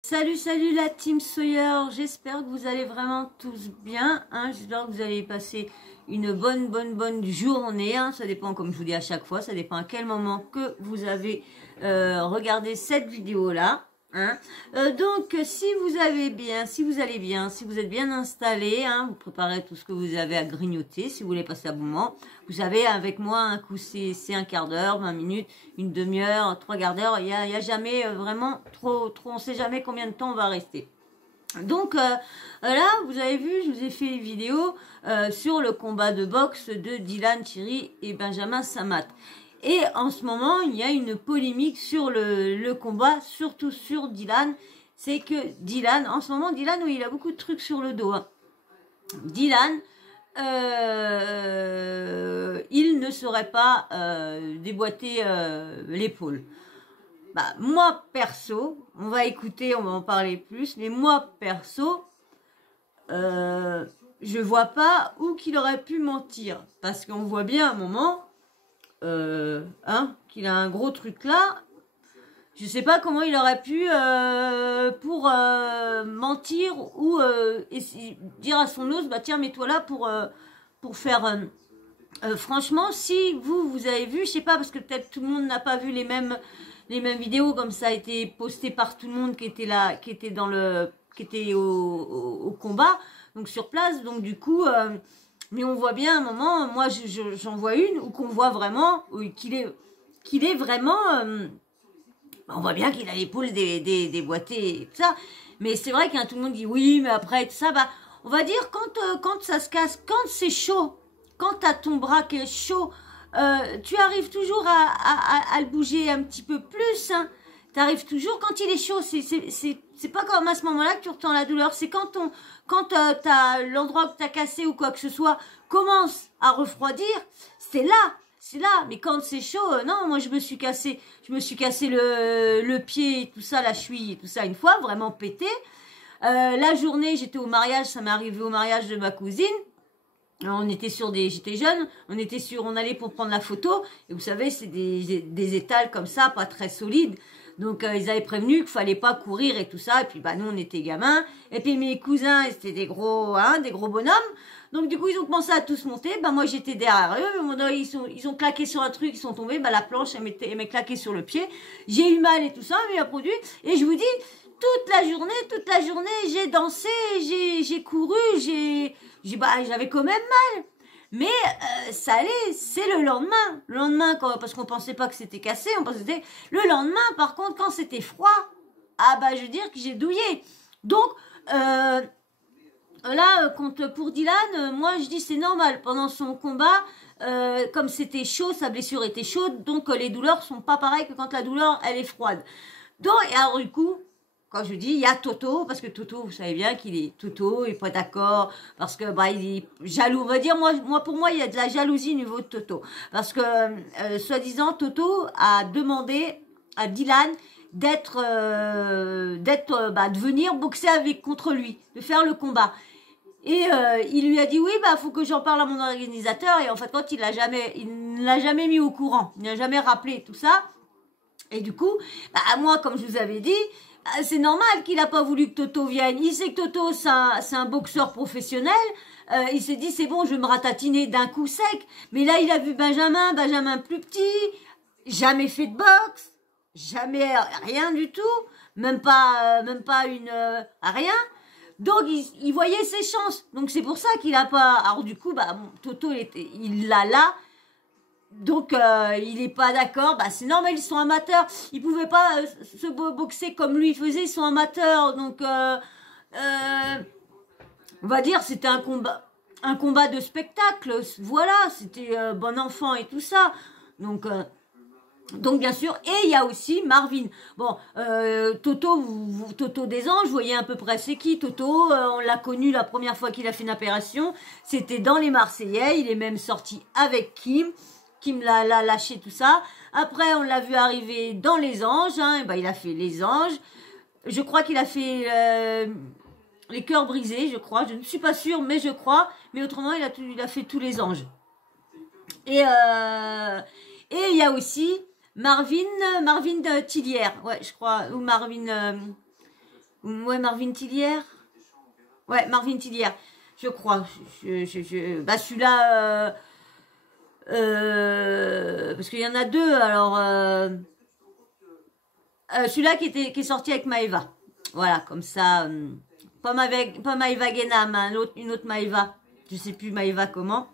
Salut, salut la team Sawyer, j'espère que vous allez vraiment tous bien, hein. J'espère que vous allez passer une bonne journée, hein. Ça dépend, comme je vous dis à chaque fois, ça dépend à quel moment que vous avez regardé cette vidéo-là, hein. Donc, si vous allez bien, si vous êtes bien installé, hein, vous préparez tout ce que vous avez à grignoter, si vous voulez passer un bon moment, vous savez, avec moi, un coup c'est un quart d'heure, 20 minutes, une demi-heure, 3 quarts d'heure, y a jamais vraiment trop, on sait jamais combien de temps on va rester. Donc là, vous avez vu, je vous ai fait une vidéo sur le combat de boxe de Dylan Thierry et Benjamin Samat. Et en ce moment, il y a une polémique sur le combat, surtout sur Dylan. C'est que Dylan, en ce moment, Dylan, oui, il a beaucoup de trucs sur le dos, hein. Dylan, il ne saurait pas déboîter l'épaule. Bah, moi, perso, on va écouter, on va en parler plus, mais moi, perso, je vois pas où qu'il aurait pu mentir. Parce qu'on voit bien à un moment qu'il a un gros truc là. Je sais pas comment il aurait pu pour mentir ou dire à son os, bah tiens, mets-toi là pour faire... franchement, si vous avez vu, je sais pas, parce que peut-être tout le monde n'a pas vu les mêmes vidéos, comme ça a été posté par tout le monde qui était là, qui était au combat, donc sur place, donc du coup... mais on voit bien à un moment, moi j'en vois une où qu'on voit vraiment qu'il est vraiment... on voit bien qu'il a l'épaule déboîtée et tout ça. Mais c'est vrai qu'il y a tout le monde dit oui, mais après tout ça, bah, on va dire quand ça se casse, quand c'est chaud, quand t'as ton bras qui est chaud, tu arrives toujours à le bouger un petit peu plus, hein. T'arrives toujours quand il est chaud. C'est pas comme à ce moment-là que tu ressens la douleur. C'est quand t'as l'endroit que t'as cassé ou quoi que ce soit commence à refroidir. C'est là, mais quand c'est chaud, non, moi je me suis cassé le pied et tout ça, la cheville et tout ça une fois, vraiment pété. La journée, j'étais au mariage, ça m'est arrivé au mariage de ma cousine. J'étais jeune, on allait pour prendre la photo, et vous savez, c'est des étals comme ça, pas très solides. Donc, ils avaient prévenu qu'il fallait pas courir et tout ça, et puis, bah, nous, on était gamins, et puis mes cousins, c'était des gros bonhommes. Donc, du coup, ils ont commencé à tous monter, bah, moi, j'étais derrière eux, ils ont claqué sur un truc, ils sont tombés, bah, la planche, elle m'est claquée sur le pied. J'ai eu mal et tout ça, mais un produit, et je vous dis, toute la journée, j'ai dansé, j'ai couru, j'avais quand même mal. Mais ça allait, c'est le lendemain. Le lendemain, parce qu'on pensait pas que c'était cassé, on pensait que c'était... Le lendemain, par contre, quand c'était froid, ah bah je veux dire que j'ai douillé. Donc, là, pour Dylan, moi je dis c'est normal. Pendant son combat, comme c'était chaud, sa blessure était chaude, donc les douleurs sont pas pareilles que quand la douleur, elle est froide. Donc, et alors du coup... Quand je dis, il y a Toto, parce que Toto, vous savez bien qu'il est Toto, il n'est pas d'accord, parce que bah il est jaloux. On va dire, pour moi, il y a de la jalousie au niveau de Toto, parce que soi-disant, Toto a demandé à Dylan de venir boxer contre lui, de faire le combat. Et il lui a dit oui, bah faut que j'en parle à mon organisateur. Et en fait, quand il ne l'a jamais mis au courant, il n'a jamais rappelé tout ça. Et du coup, bah, moi, comme je vous avais dit, c'est normal qu'il n'a pas voulu que Toto vienne. Il sait que Toto, c'est un boxeur professionnel. Il s'est dit, c'est bon, je vais me ratatiner d'un coup sec. Mais là, il a vu Benjamin plus petit, jamais fait de boxe, jamais rien du tout, même pas rien. Donc, il voyait ses chances. Donc, c'est pour ça qu'il a pas... Alors, du coup, bah, bon, Toto, il l'a là. Donc il est pas d'accord, bah c'est normal, ils sont amateurs, ils pouvaient pas se boxer comme lui faisait, ils sont amateurs, donc on va dire c'était un combat de spectacle, voilà, c'était bon enfant et tout ça, donc bien sûr, et il y a aussi Marvin. Bon, Toto des Anges, vous voyez à peu près c'est qui Toto, on l'a connu la première fois qu'il a fait une apparition, c'était dans les Marseillais, il est même sorti avec Kim l'a lâché tout ça. Après, on l'a vu arriver dans les Anges, hein, et ben, il a fait les Anges. Je crois qu'il a fait les cœurs brisés, je crois. Je ne suis pas sûre, mais je crois. Mais autrement, il a fait tous les Anges. Et il y a aussi Marvin Tillière, ouais, je crois, ou Marvin... Ouais, Marvin Tillière. Ouais, Marvin Tillière, je crois. Bah, celui-là, parce qu'il y en a deux, alors... celui-là qui est sorti avec Maëva. Voilà, comme ça. Pas Maëva Guénam, hein, une autre Maëva. Je sais plus Maëva comment.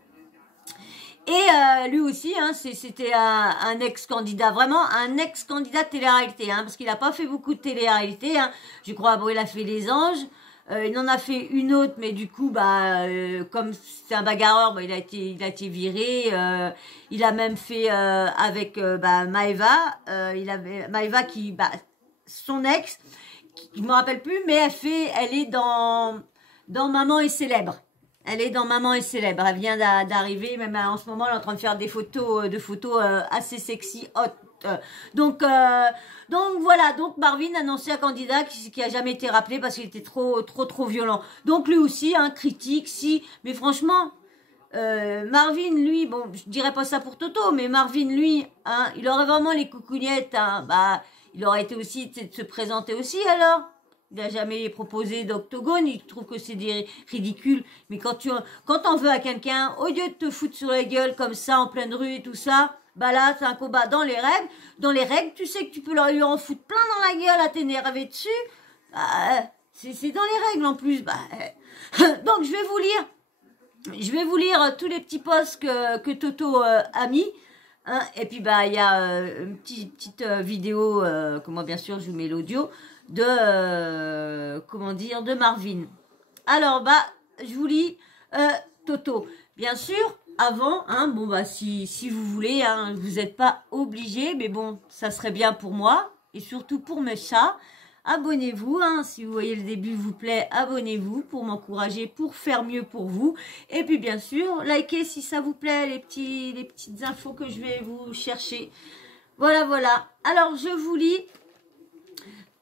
Et lui aussi, hein, c'était un ex-candidat, vraiment un ex-candidat de télé-réalité, hein, parce qu'il n'a pas fait beaucoup de télé-réalité. Hein. Je crois, bon, il a fait Les Anges. Il en a fait une autre, mais du coup, bah, comme c'est un bagarreur, bah, il a été viré. Il a même fait avec bah, Maëva. Il avait Maëva qui, bah, son ex, je me rappelle plus, mais elle est dans Maman est célèbre. Elle est dans Maman est célèbre. Elle vient d'arriver, même en ce moment, elle est en train de faire des photos, assez sexy, hot. Donc voilà, donc Marvin annoncé un candidat qui a jamais été rappelé parce qu'il était trop violent. Donc lui aussi, hein, critique, si, mais franchement, Marvin, lui, bon, je dirais pas ça pour Toto, mais Marvin, lui, hein, il aurait vraiment les coucougnettes, hein, bah, il aurait été aussi de se présenter aussi alors. Il n'a jamais proposé d'octogone, il trouve que c'est ridicule. Mais quand t'en veux à quelqu'un, au lieu de te foutre sur la gueule comme ça, en pleine rue et tout ça, bah là, c'est un combat dans les règles. Dans les règles, tu sais que tu peux lui en foutre plein dans la gueule à t'énerver dessus. Bah, c'est dans les règles en plus. Bah, donc, je vais vous lire tous les petits posts que Toto a mis. Hein, et puis, bah, il y a une petite vidéo, que moi, bien sûr, je vous mets l'audio, de Marvin. Alors, bah, je vous lis Toto. Bien sûr, avant, hein, bon, bah, si vous voulez, hein, vous n'êtes pas obligé, mais bon, ça serait bien pour moi, et surtout pour mes chats. Abonnez-vous, hein, si vous voyez le début vous plaît, abonnez-vous pour m'encourager, pour faire mieux pour vous. Et puis bien sûr, likez si ça vous plaît, les petites infos que je vais vous chercher. Voilà, voilà. Alors, je vous lis.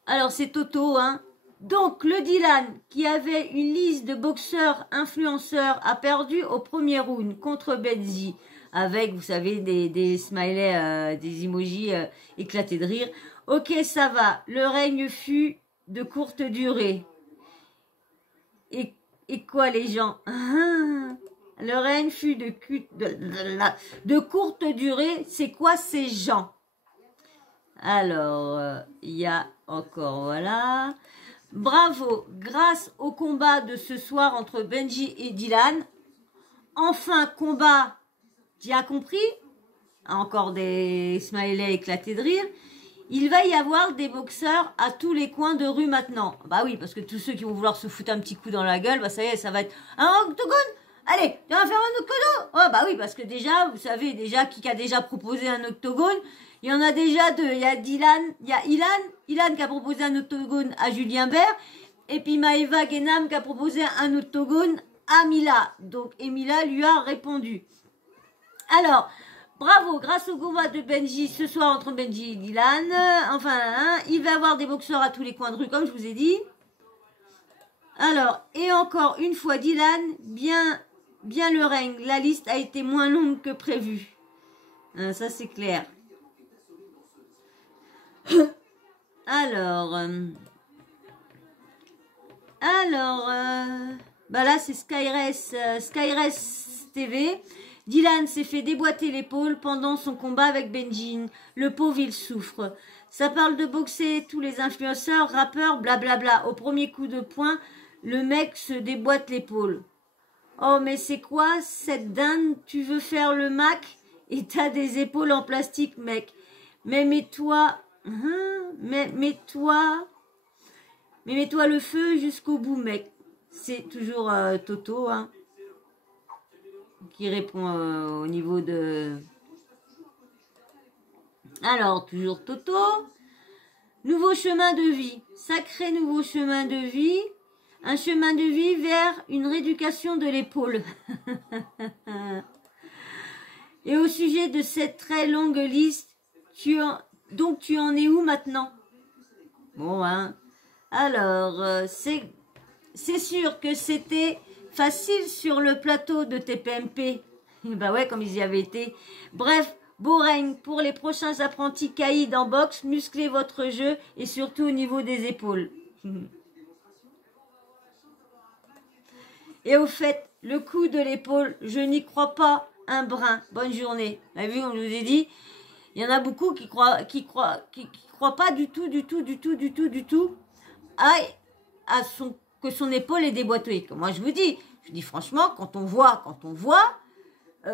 Alors, c'est Toto, hein. Donc, le Dylan, qui avait une liste de boxeurs influenceurs, a perdu au premier round contre Benji. Avec, vous savez, des smileys, des emojis éclatés de rire. Ok, ça va. Le règne fut de courte durée. Et quoi, les gens? Le règne fut de courte durée. C'est quoi ces gens? Alors, il y a encore, voilà. Bravo, grâce au combat de ce soir entre Benji et Dylan. Enfin, combat, tu as compris? Encore des smileys éclatés de rire. Il va y avoir des boxeurs à tous les coins de rue maintenant. Bah oui, parce que tous ceux qui vont vouloir se foutre un petit coup dans la gueule, bah ça y est, ça va être un octogone. Allez, tu vas faire un octogone. Oh bah oui, parce que déjà, vous savez déjà qui a déjà proposé un octogone. Il y en a déjà deux. Il y a Dylan, il y a Ilan qui a proposé un octogone à Julien Bert. Et puis Maëva Guénam qui a proposé un octogone à Mila. Donc, et Mila lui a répondu. Alors, bravo, grâce au combat de Benji ce soir entre Benji et Dylan. Enfin, hein, il va y avoir des boxeurs à tous les coins de rue, comme je vous ai dit. Alors, et encore une fois, Dylan, bien le règne. La liste a été moins longue que prévu. Ça, c'est clair. Alors, bah là c'est Skyres TV. Dylan s'est fait déboîter l'épaule pendant son combat avec Benjin. Le pauvre, il souffre. Ça parle de boxer tous les influenceurs, rappeurs, blablabla. Au premier coup de poing, le mec se déboîte l'épaule. Oh, mais c'est quoi cette dinde? Tu veux faire le Mac et t'as des épaules en plastique, mec. Mais mets-toi le feu jusqu'au bout, mec. C'est toujours Toto, hein, qui répond au niveau de... Alors, toujours Toto. Nouveau chemin de vie. Sacré nouveau chemin de vie. Un chemin de vie vers une rééducation de l'épaule. Et au sujet de cette très longue liste, tu en es où maintenant? Bon, hein. Alors, c'est sûr que c'était facile sur le plateau de TPMP. Bah ouais, comme ils y avaient été. Bref, beau règne pour les prochains apprentis caïds en boxe. Musclez votre jeu et surtout au niveau des épaules. Et au fait, le coup de l'épaule, je n'y crois pas un brin. Bonne journée. Vous avez vu, on vous a dit, il y en a beaucoup qui croient pas du tout que son épaule est déboîtée. Comme moi je vous dis franchement, quand on voit,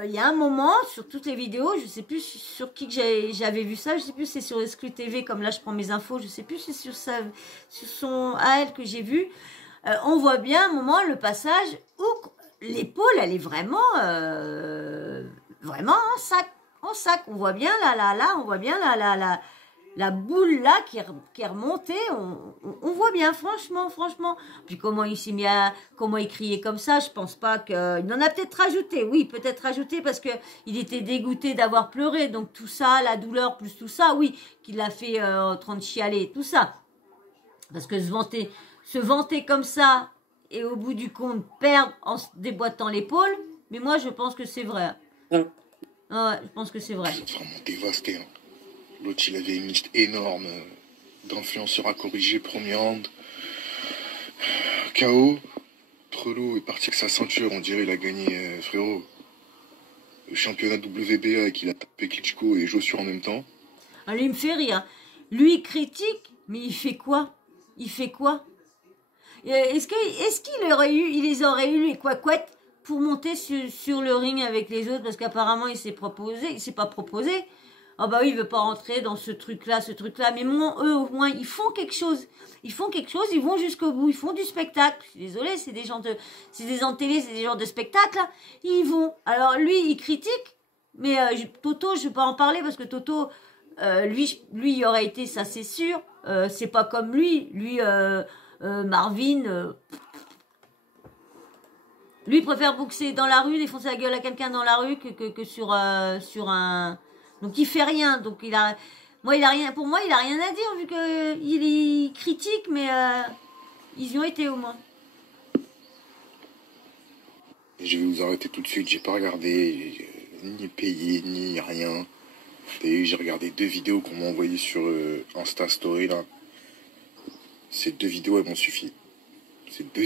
il y a un moment sur toutes les vidéos, je sais plus sur qui que j'avais vu ça, je sais plus si c'est sur Exclu TV, comme là je prends mes infos, je sais plus si c'est sur son AL que j'ai vu. On voit bien un moment le passage où l'épaule elle est vraiment vraiment en sac. On voit bien là, on voit bien la boule là qui est remontée, on voit bien, franchement. Puis comment il s'est mis comment il criait comme ça, je pense pas que... Il en a peut-être rajouté, oui, peut-être rajouté parce que il était dégoûté d'avoir pleuré, donc tout ça, la douleur plus tout ça, oui, qu'il l'a fait en train de chialer, tout ça. Parce que se vanter comme ça et au bout du compte perdre en se déboîtant l'épaule, mais moi je pense que c'est vrai. Ouais, je pense que c'est vrai. C'est vraiment dévasté. Hein. L'autre, il avait une liste énorme d'influenceurs à corriger, premier round. KO. Trello est parti avec sa ceinture, on dirait il a gagné, frérot. Le championnat WBA et qu'il a tapé Klitschko et Joshua en même temps. Ah, lui, il me fait rire. Lui, il critique, mais il fait quoi? Est-ce qu'il les aurait eu les couacs pour monter sur le ring avec les autres? Parce qu'apparemment, il s'est pas proposé. Ah bah oui, il veut pas rentrer dans ce truc-là. Mais eux, au moins, ils font quelque chose. Ils vont jusqu'au bout, ils font du spectacle. Je suis désolée, c'est des gens de télé, c'est des gens de spectacle. Là. Ils vont. Alors lui, il critique, mais Toto, je vais pas en parler parce que Toto, lui, il aurait été, ça c'est sûr. C'est pas comme lui. Marvin, lui préfère boxer dans la rue, défoncer la gueule à quelqu'un dans la rue que sur un... Donc il fait rien, donc il a rien, pour moi il a rien à dire vu que il critique, mais ils y ont été au moins. Je vais vous arrêter tout de suite, j'ai pas regardé, ni payé, ni rien. J'ai regardé 2 vidéos qu'on m'a envoyées sur Insta Story là. Ces 2 vidéos elles m'ont suffi. C'est de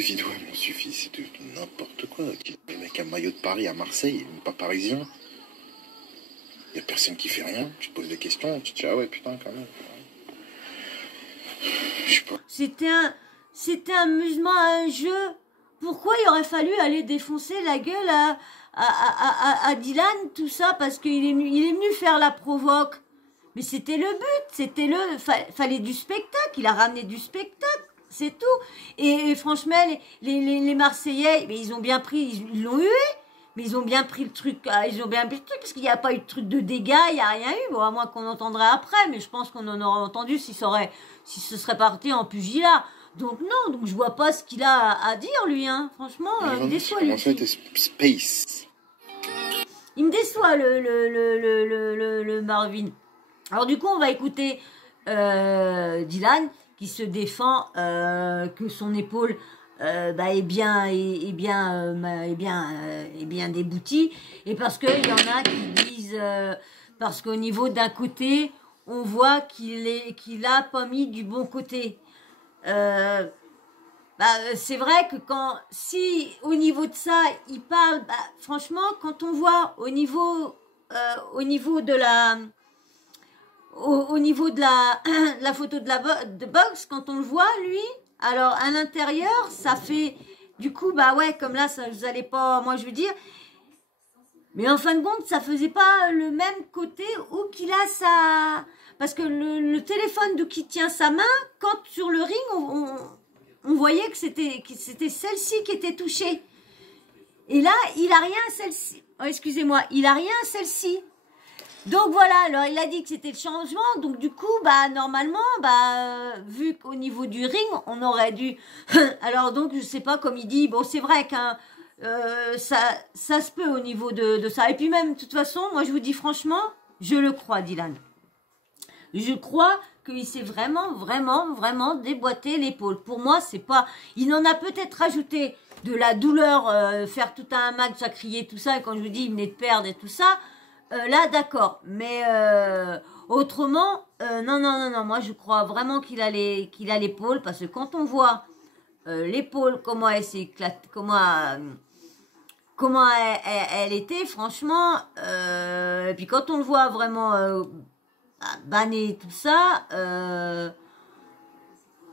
n'importe quoi. Les mecs à maillot de Paris à Marseille, même pas parisien. Il n'y a personne qui fait rien. Tu te poses des questions, tu te dis ah ouais putain quand même. Je sais pas. C'était un amusement, un jeu. Pourquoi il aurait fallu aller défoncer la gueule à Dylan, tout ça, parce qu'il est venu faire la provoque. Mais c'était le but, fallait du spectacle, il a ramené du spectacle, c'est tout. Et franchement, les Marseillais, mais ils ont bien pris, ils l'ont hué. Mais ils ont bien pris le truc, parce qu'il n'y a pas eu de truc de dégâts, il n'y a rien eu. Bon, à moins qu'on entendrait après, mais je pense qu'on en aurait entendu si ce serait parti en pugilat. Donc non, je vois pas ce qu'il a à dire, lui, hein. Franchement, il me déçoit, lui. Space. Il me déçoit, le Marvin. Alors du coup, on va écouter Dylan, qui se défend que son épaule... est bien débouti, et parce que il y en a qui disent parce qu'au niveau d'un côté on voit qu'il a pas mis du bon côté. C'est vrai que si au niveau de ça il parle, franchement quand on voit au niveau de la photo de boxe, quand on le voit lui, alors à l'intérieur ça fait du coup comme là ça vous allez pas, moi je veux dire, mais en fin de compte ça faisait pas le même côté où qu'il a sa, parce que le téléphone d'où qui tient sa main, quand sur le ring on voyait que c'était celle-ci qui était touchée, et là il a rien à celle-ci, il a rien à celle-ci. Donc voilà, alors il a dit que c'était le changement, donc du coup, normalement, vu qu'au niveau du ring, on aurait dû... Alors donc, je sais pas, comme il dit, bon, c'est vrai qu'un ça se peut au niveau de ça. Et puis même, de toute façon, moi je vous dis franchement, je le crois, Dylan. Je crois qu'il s'est vraiment déboîté l'épaule. Pour moi, c'est pas... Il en a peut-être rajouté de la douleur, faire tout un match à crier, tout ça, et quand je vous dis, il venait de perdre et tout ça... là, d'accord, mais autrement, non, moi je crois vraiment qu'il a l'épaule, parce que quand on voit l'épaule, comment elle s'éclate, comment elle était, franchement. Et puis quand on le voit vraiment banner tout ça,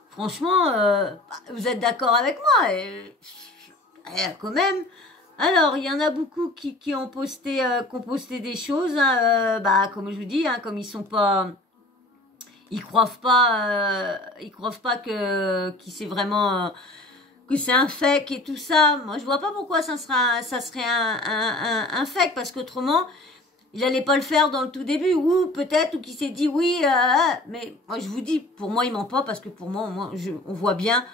franchement, vous êtes d'accord avec moi quand même. Alors, il y en a beaucoup qui ont posté des choses, hein, comme je vous dis, hein, comme ils sont pas, ils croient pas que c'est vraiment que c'est un fake et tout ça. Moi, je vois pas pourquoi ça serait un fake, parce qu'autrement, il allait pas le faire dans le tout début, ou peut-être, ou qui s'est dit oui, mais moi je vous dis, pour moi il ment pas, parce que pour moi, on voit bien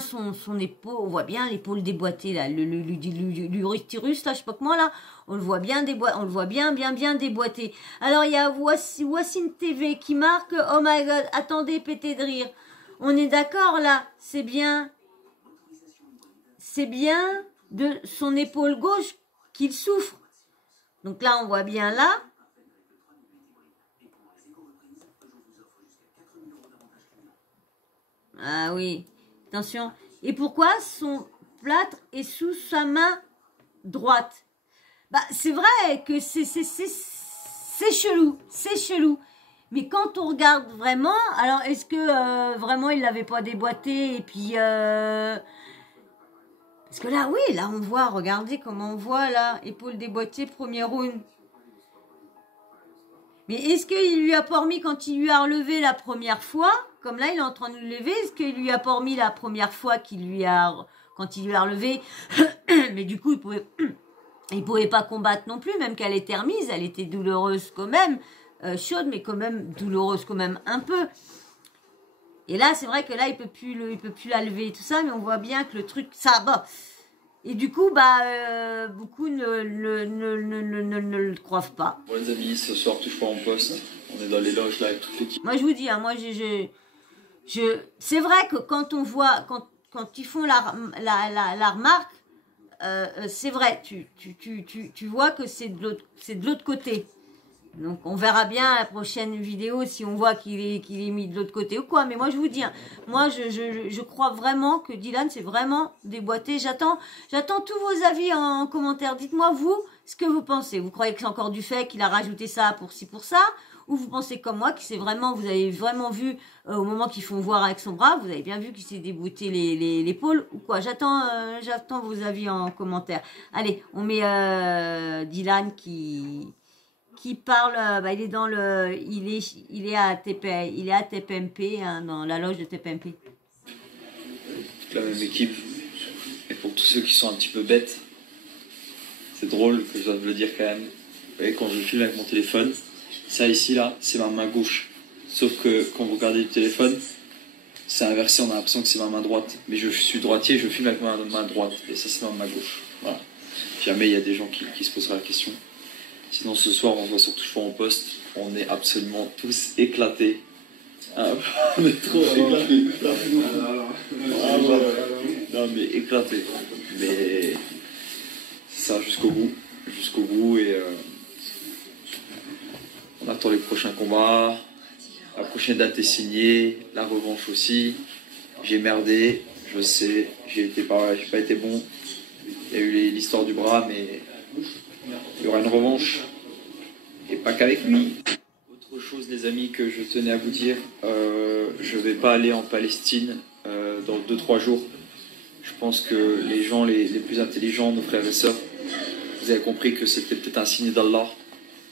son épaule, on voit bien l'épaule déboîtée là, l'urithérus là, je sais pas comment là, on le voit bien bien déboîté. Alors il y a Wassine TV qui marque, oh my god, attendez, pété de rire. On est d'accord là, c'est bien de son épaule gauche qu'il souffre. Donc là, on voit bien là. Ah oui, attention. Et pourquoi son plâtre est sous sa main droite? C'est vrai que c'est chelou, c'est chelou. Mais quand on regarde vraiment, alors est-ce que vraiment il l'avait pas déboîté et puis... Parce que là, oui, là on voit, regardez comment on voit là, épaule déboîtée, premier round. Mais est-ce qu'il lui a pas remis quand il lui a relevé la première fois, comme là il est en train de le lever, est-ce qu'il lui a pas remis la première fois quand il lui a relevé? Mais du coup, il pouvait pas combattre non plus, même qu'elle était remise, elle était douloureuse quand même, chaude, mais quand même douloureuse quand même un peu. Et là, c'est vrai que là, il peut plus la lever et tout ça, mais on voit bien que le truc, ça va. Et du coup, beaucoup ne le croient pas. Bon les amis, ce soir, touche pas en poste. On est dans les loges là avec toute l'équipe. Moi, je vous dis, hein, moi, c'est vrai que quand on voit, quand ils font la remarque, c'est vrai, tu vois que c'est de l'autre côté. Donc on verra bien la prochaine vidéo si on voit qu'il est mis de l'autre côté ou quoi. Mais moi je vous dis, hein, moi je crois vraiment que Dylan c'est vraiment déboîté. J'attends tous vos avis en commentaire. Dites-moi vous ce que vous pensez. Vous croyez que c'est encore du fait qu'il a rajouté ça pour ci pour ça, ou vous pensez comme moi que c'est vraiment, vous avez vraiment vu au moment qu'ils font voir avec son bras, vous avez bien vu qu'il s'est déboîté l'épaule ou quoi. J'attends vos avis en commentaire. Allez, on met Dylan qui parle, il est dans le, il est à TPMP, hein, dans la loge de TPMP. Toute la même équipe. Et pour tous ceux qui sont un petit peu bêtes, c'est drôle que je doive le dire quand même. Vous voyez, quand je filme avec mon téléphone, ça ici là, c'est ma main gauche. Sauf que quand vous regardez le téléphone, c'est inversé, on a l'impression que c'est ma main droite. Mais je suis droitier, je filme avec ma main droite. Et ça, c'est ma main gauche. Voilà. Si jamais il y a des gens qui se poseraient la question. Sinon, ce soir, on se voit sur Touche pas en poste. On est absolument tous éclatés. Ah, on est trop éclatés. Non, mais éclatés. Mais ça jusqu'au bout. Jusqu'au bout. Et on attend les prochains combats. La prochaine date est signée. La revanche aussi. J'ai merdé. Je sais. J'ai pas été bon. Il y a eu l'histoire du bras, mais... il y aura une revanche, et pas qu'avec lui. Autre chose les amis que je tenais à vous dire, je vais pas aller en Palestine dans 2-3 jours. Je pense que les gens les plus intelligents, nos frères et sœurs, vous avez compris que c'était peut-être un signe d'Allah,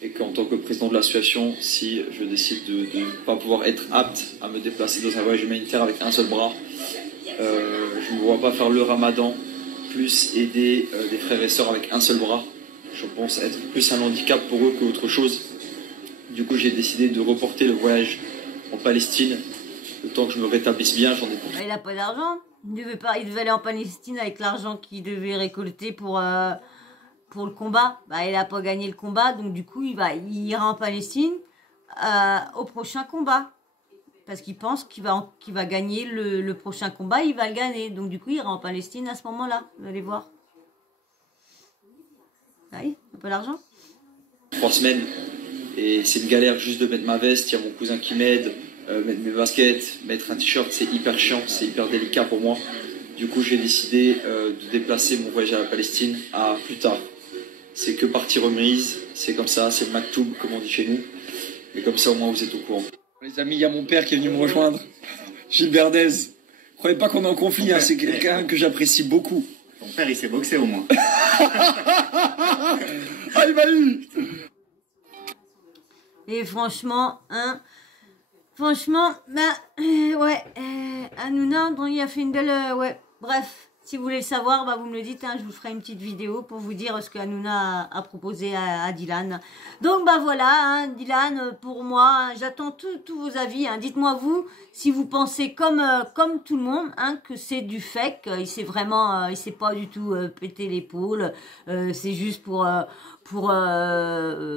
et qu'en tant que président de l'association, si je décide de ne pas pouvoir être apte à me déplacer dans un voyage humanitaire avec un seul bras, je ne me vois pas faire le ramadan, plus aider des frères et sœurs avec un seul bras. Je pense être plus un handicap pour eux qu'autre chose. Du coup, j'ai décidé de reporter le voyage en Palestine. Le temps que je me rétablisse bien, j'en ai pour... Il n'a pas d'argent. Il devait aller en Palestine avec l'argent qu'il devait récolter pour le combat. Il n'a pas gagné le combat, donc du coup, il ira en Palestine au prochain combat. Parce qu'il pense qu'il va gagner le prochain combat, il va le gagner. Donc du coup, il ira en Palestine à ce moment-là. Vous allez voir. Oui, un peu d'argent. 3 semaines. Et c'est une galère juste de mettre ma veste. Il y a mon cousin qui m'aide. Mettre mes baskets, mettre un t-shirt, c'est hyper chiant, c'est hyper délicat pour moi. Du coup, j'ai décidé de déplacer mon voyage à la Palestine à plus tard. C'est que partie remise, c'est comme ça, c'est le maktoub, comme on dit chez nous. Et comme ça, au moins, vous êtes au courant. Les amis, il y a mon père qui est venu me rejoindre. Gilles Verdez. Croyez pas qu'on est en conflit, hein, c'est quelqu'un que j'apprécie beaucoup. Ton père, il s'est boxé au moins. Ah, il m'a eu. Et franchement, hein, franchement, ouais, Hanouna, donc, il a fait une belle, ouais, bref. Si vous voulez le savoir, bah, vous me le dites, hein, je vous ferai une petite vidéo pour vous dire ce que Hanouna a proposé à Dylan. Donc bah voilà, hein, Dylan, pour moi, hein, j'attends tous vos avis. Hein. Dites-moi vous, si vous pensez comme tout le monde, hein, que c'est du fake, il s'est vraiment, il s'est pas du tout pété l'épaule, c'est juste pour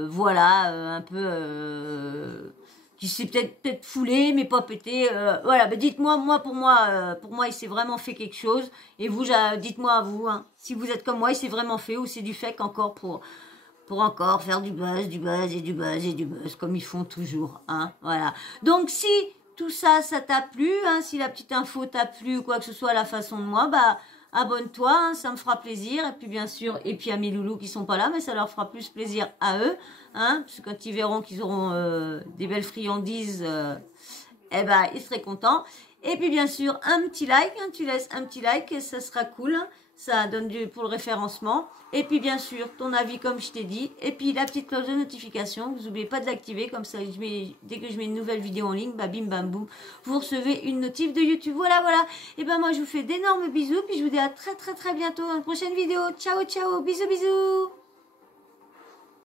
voilà, un peu... qui s'est peut-être foulé, mais pas pété. Voilà, bah dites-moi, pour moi, il s'est vraiment fait quelque chose. Et vous, dites-moi à vous, hein, si vous êtes comme moi, il s'est vraiment fait ou c'est du fake encore pour encore faire du buzz, comme ils font toujours. Hein, voilà. Donc, si tout ça, ça t'a plu, hein, si la petite info t'a plu ou quoi que ce soit à la façon de moi, bah... abonne-toi, hein, ça me fera plaisir. Et puis bien sûr, et puis à mes loulous qui sont pas là, mais ça leur fera plus plaisir à eux, hein, parce que quand ils verront qu'ils auront des belles friandises, eh ben ils seraient contents. Et puis bien sûr, un petit like, hein, tu laisses un petit like, et ça sera cool. Hein, ça donne pour le référencement. Et puis bien sûr, ton avis comme je t'ai dit. Et puis la petite cloche de notification, vous n'oubliez pas de l'activer, comme ça dès que je mets une nouvelle vidéo en ligne, bah bim bam boum, vous recevez une notif de YouTube. Voilà, voilà. Et ben moi je vous fais d'énormes bisous, puis je vous dis à très bientôt dans une prochaine vidéo. Ciao, ciao, bisous, bisous.